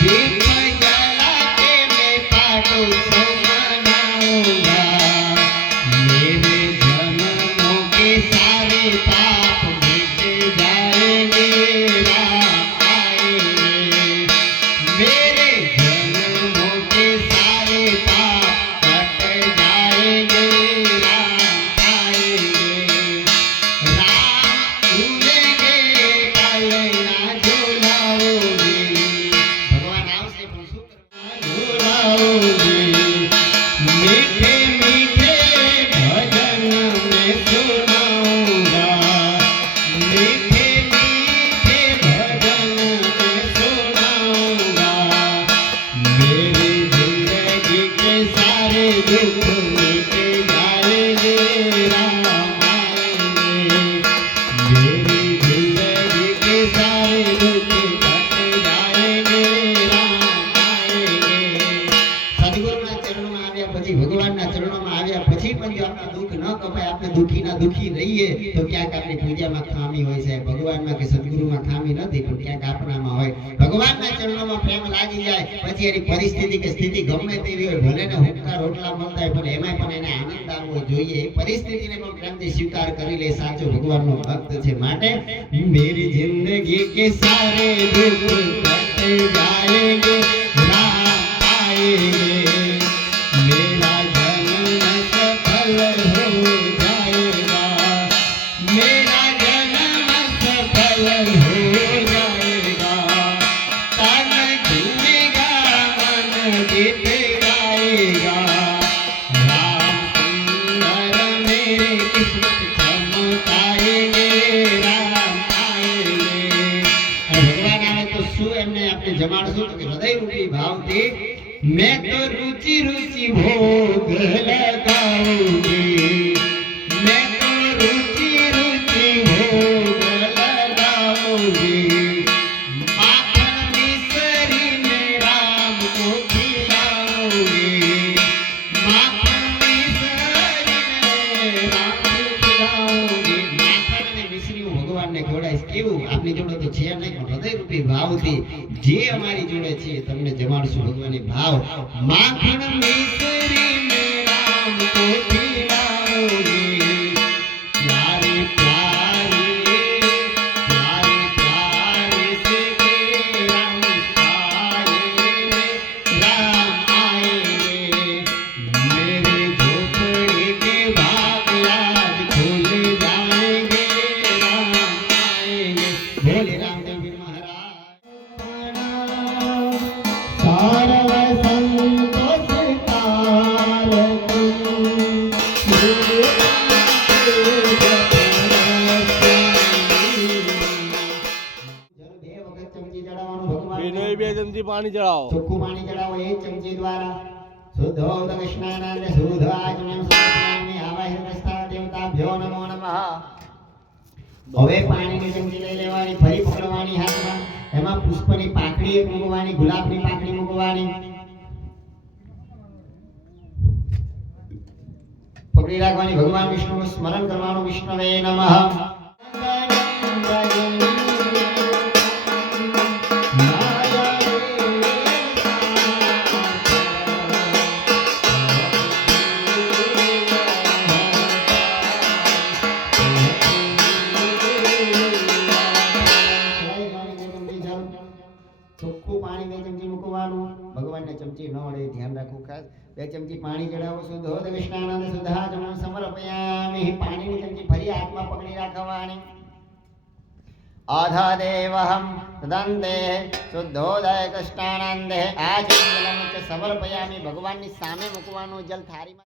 दीप जला के मैं पाटोत्सव मनाऊंगा। मेरे जन्मों के सारे पाप मिट जाएंगे, राम आएंगे। मेरे जन्मों के सारे पाप कट जाएंगे, राम आएंगे। राम उड़ेंगे कालना झूलाओगे। भगवान आवશે પણ શું કરવાનું? झूलाओगे। मीठे मीठे भजन मैं सुनाऊंगा। मीठे मीठे भजन मैं सुनाऊंगा। मेरी जिंदगी के सारे दुख मिट जाएंगे, राम आएंगे। मेरी जिंदगी के सारे दुख कट जाएंगे, राम आएंगे। સદગુરુના ચરણોમાં આવ્યા પછી, ભગવાનના ચરણોમાં આવ્યા પછી પણ જો આપણા દુઃખ ન કપાય, આપણે દુઃખીના દુઃખી રહીએ તો ક્યાંક આપણી પૂજામાં ખામી હોય છે। ભગવાનમાં કે સદગુરુમાં ખામી નથી, પણ ક્યાંક આપણામાં હોય। ભગવાનના ચરણોમાં પ્રેમ લાગી જાય પછી એની પરિસ્થિતિ કે સ્થિતિ ગમે તેવી હોય, ભલે ને હુંકાર રોટલા મળતા હોય, પણ એમાંય પણ એને આનંદ આવવો જોઈએ। એ પરિસ્થિતિને પણ પ્રેમથી સ્વીકાર કરી લે સાચો ભગવાનનો ભક્ત છે। માટે મેરી જિંદગી કે સારે દુઃખ કટ જાએંગે, રામ आएंगे। मेरा जन्म सफल हो जाएगा। मेरा जन्म सफल हो जाएगा। तन झूमेगा मन गीत गाएगा। राम सुंदर मेरे किस्मत चमकाएंगे, राम आएंगे। भगवान आवे तो શું એમને આપણે જમાડશું? તો હૃદય રૂપી ભાવથી मैं तो रुचि रुचि भोग लगाऊंगी। मैं तो रुचि रुचि भोग लगाऊंगी। माखन मिश्री में राम को खिलाऊंगी। माखन मिश्री में राम को खिलाऊंगी। माखन ने मिश्री भगवान ने खवડાવીશ। કેવું? આપની જોડે તો છે નહીં, પણ હૃદય રૂપી ભાવથી જે અમારી જોડે છે તમને જમાડશું ભગવાનની ભાવ। માખણ મિશ્રી में राम को खिलाऊंगी। प्यारे प्यारे प्यारे प्यारे से राम आएंगे, राम आएंगे। मेरे झोपड़ी के भाग आज खुल जाएंगे, राम आएंगे। बोले रामदेव जी महाराज। सारव संतोष બે ચમચી પાણી ચડાવો। ચોખ્ખું પાણી ચડાવો એ ચમચી દ્વારા। શુદ્ધોદક સ્નાનાન શુદ્ધ આચમન સમર્પયામિ। આવાહિત પ્રસ્થા દેવતાભ્યો નમો નમઃ। હવે પાણીની ચમચી લઈ લેવાની, ફરી પકડવાની હાથમાં। એમાં પુષ્પની પાકડી એક મૂકવાની, ગુલાબની પાકડી મૂકવાની। પકડી રાખવાની, ભગવાન વિષ્ણુનું સ્મરણ કરવાનું। વિષ્ણવે નમઃ। ચોખ્ખું પાણી 2 ચમચી મૂકવાનું। ભગવાનને ચમચી ન વળે ધ્યાન રાખવું ખાસ। 2 ચમચી પાણી ચડાવો। શુદ્ધોદક સ્નાનાન શુદ્ધ આચમન સમર્પયામિ। પાણીની ચમચી ફરી હાથમાં પકડી રાખવાની। आधादेवहं तदन्ते शुद्धोदक स्नानान आचमन समर्पयामि। भगवानની સામે મૂકવાનું જલ થાળીમાં।